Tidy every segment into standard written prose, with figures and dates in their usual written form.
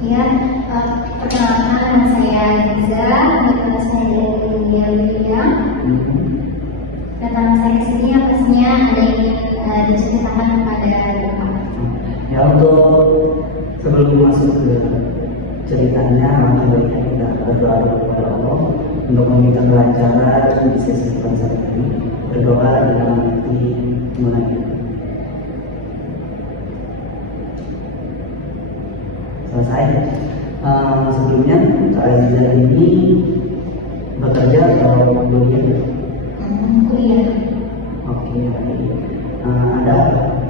Ya, perkenalkan nama saya Liza, nama saya dari William. Datang saya ke sini pastinya ada yang diceritakan kepada Bapak. Ya, untuk sebelum masuk ke ceritanya, maka baiknya kita berdoa kepada Allah untuk meminta kelancaran di sesi konser ini. Berdoa dalam hati mulai. Selesai. Sebelumnya Kak Aziza ini bekerja atau kuliah? Kuliah. Oke, baik. Ada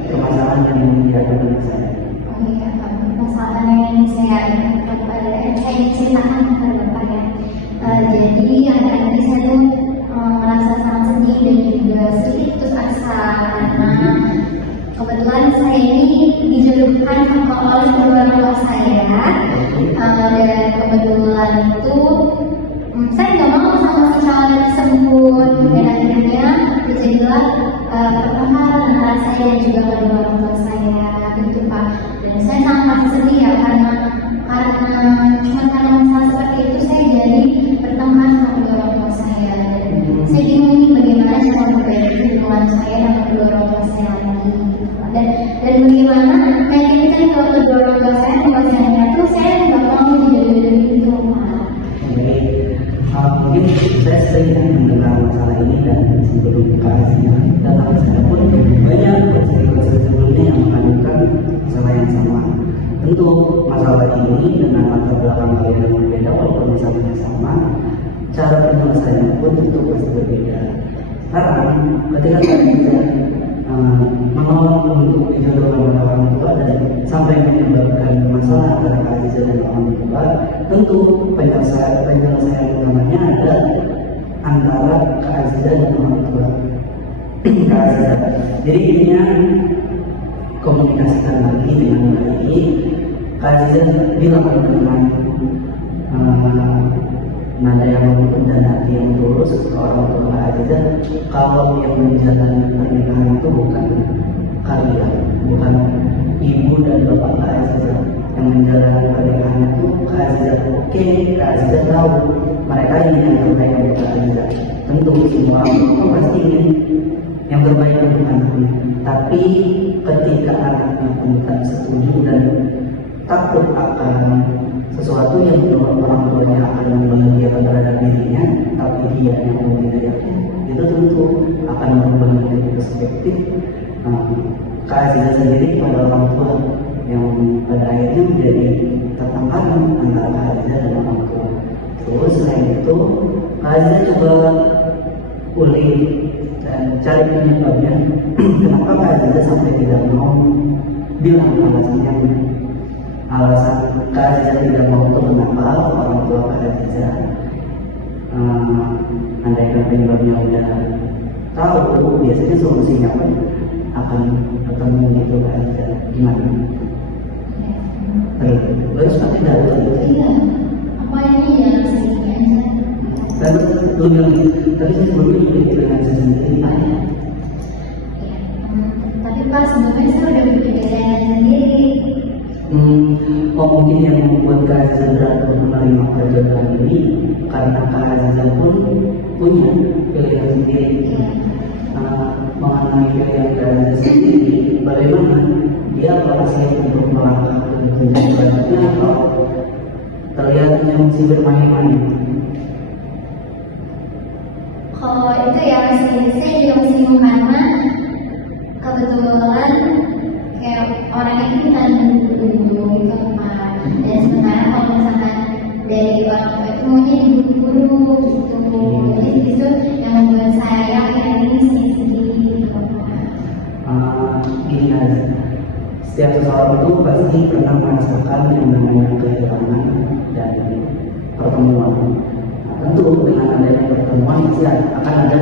permasalahan yang ingin dihadapi dengan saya? Oh iya, Pak. Masalah yang saya ceritakan kepada Bapak ya. Jadi akhir-akhir ini saya tuh merasa sangat sedih dan juga sedikit putus asa karena kebetulan saya ini dijodohkan oleh kedua orang tua saya, dan kebetulan itu saya nggak mau sama si calon tersebut, dan akhirnya terjadilah pertengkaran antara saya dan juga kedua orang tua saya gitu Pak. Dan saya sangat merasa sedih ya karena cuma karena masalah seperti itu saya jadi bertengkar sama kedua orang tua saya. Dan saya bingung nih bagaimana cara memperbaiki hubungan saya dengan kedua orang tua saya lagi. Dan bagaimana meyakinkan kalau kedua orang tua saya bahwasanya tuh saya nggak mau jodoh-jodoh gitu Pak. Mungkin saya sering mendengar masalah ini dan sebelum kasusnya datang ke saya pun banyak kasus sebelumnya yang mengadukan masalah yang sama. Tentu masalah ini dengan latar belakang kalian yang berbeda walaupun masalahnya sama, cara penyelesaiannya pun tentu pasti berbeda. Sekarang ketika kalian menolak untuk dijodohkan oleh orang tua dan sampai menyebabkan masalah antara Kak Aziza dan orang tua, tentu penyelesaian utamanya ada antara Kak Aziza dan orang tua Kak Aziza. Jadi intinya komunikasikan lagi dengan baik. Kak Aziza bilang dengan nada yang lembut dan hati yang tulus ke orang tua Kak Aziza, kalau yang menjalani pernikahan itu bukan kalian, bukan ibu dan bapak Kak Aziza. Yang menjalani pernikahan itu Kak Aziza. Oke, Kak Aziza tahu mereka ingin yang terbaik untuk Kak Aziza. Tentu semua orang pasti ingin yang terbaik untuk anaknya. Tapi ketika anaknya pun tak setuju dan takut akan sesuatu yang orang tuanya akan membahagiakan terhadap dirinya, tapi dia yang tidak yakin, itu tentu akan merubah dari perspektif Kak Aziza sendiri kepada orang tua yang pada akhirnya menjadi pertengkaran antara Kak Aziza dan orang tua. Terus selain itu Kak Aziza coba ulik dan cari penyebabnya kenapa Kak Aziza sampai tidak mau bilang alasan Kak Aziza tidak mau itu kenapa orang tua Kak Aziza andaikan penyebabnya udah tahu, biasanya solusinya pun akan ketemu gitu Kak Aziza. Gimana? Terus pasti tahu Iya, apa ini ya sedikit aja. dan lu bilang tadi saya sebelumnya juga dengan saya sendiri tanya. Tapi Pak sebenarnya saya udah bikin desain sendiri. Mungkin yang membuat Kak Aziza berat untuk menerima perjodohan ini karena Kak Aziza pun punya pilihan sendiri. Mengenai pilihan Kak Aziza sendiri, bagaimana dia apakah siap untuk melangkah ke jenjang selanjutnya atau terlihatnya masih bermain-main? Kalau itu ya saya juga masih bingung karena kebetulan kayak orangnya itu kita dulu gitu Pak. Dan sementara kalau misalkan dari orang tua itu maunya diburu-buru gitu. Jadi itu yang membuat saya akhirnya ini sedih gitu Pak. Gini aja, setiap seseorang itu pasti pernah merasakan yang namanya kehilangan dan pertemuan. Tentu dengan adanya pertemuan pasti akan ada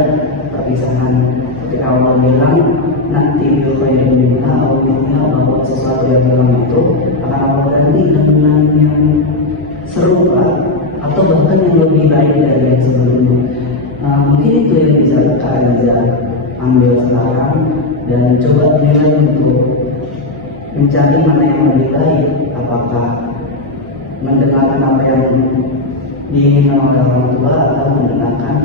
perpisahan. Ketika Allah bilang nanti khairin minha atau minha, bahwa sesuatu yang hilang itu akan Allah ganti dengan yang serupa atau bahkan yang lebih baik dari yang sebelumnya. Mungkin itu yang bisa Kak Aziza ambil sekarang dan coba nilai untuk mencari mana yang lebih baik, apakah mendengarkan apa yang diinginkan oleh orang tua atau mendengarkan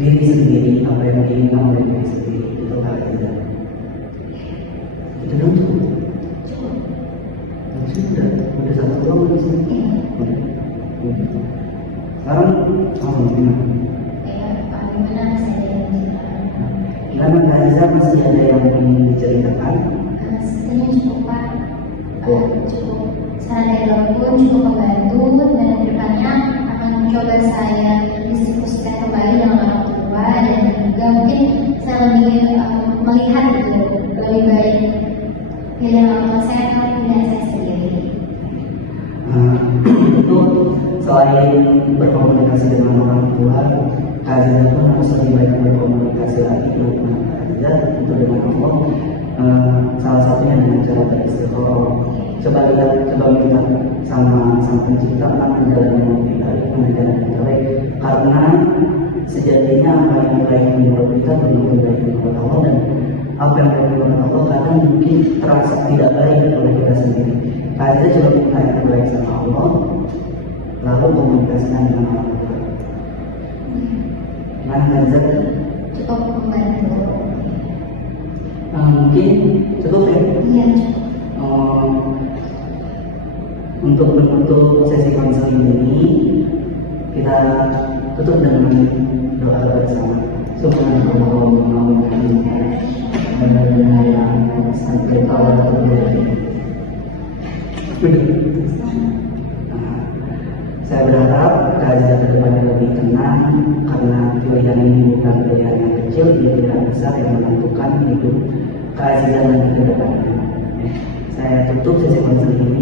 diri sendiri, apa yang diinginkan oleh diri sendiri. Itu Kak Aziza. Itu dong cukup. Sudah satu doang di sini. Sekarang gimana? Bagaimana saya menceritakan? Gimana Kak Aziza, masih ada yang ingin diceritakan? Sebenarnya cukup Pak. Cukup saran dari Bapak pun cukup membantu, dan kedepannya akan mencoba saya diskusikan kembali dengan orang tua, dan juga mungkin saya lebih melihat gitu lebih baik pilihan orang tua saya atau pilihan saya sendiri. Itu selain berkomunikasi dengan orang tua, Kak Aziza pun harus lebih banyak berkomunikasi lagi dengan Kak Aziza untuk dengan Allah. Salah satunya dengan cara beristighfar. Coba kita sama pencipta akan jalan yang lebih baik, jalan yang terbaik. Karena sejatinya apa yang baik menurut kita belum baik menurut Allah, dan apa yang baik menurut Allah kadang mungkin terasa tidak baik oleh kita sendiri. Kita coba minta yang baik sama Allah, lalu komunikasikan dengan orang tua. Gimana Kak? Cukup membantu. Mungkin cukup ya. Iya cukup. Untuk menutup sesi konseling ini, kita tutup dengan doa bersama. Subhanallah, sampai saya berharap Kak Aziza kedepannya lebih tenang, karena pilihan ini bukan pilihan yang kecil, dia tidak besar yang menentukan hidup Kak Aziza nanti ke depannya. Saya tutup sesi konseling ini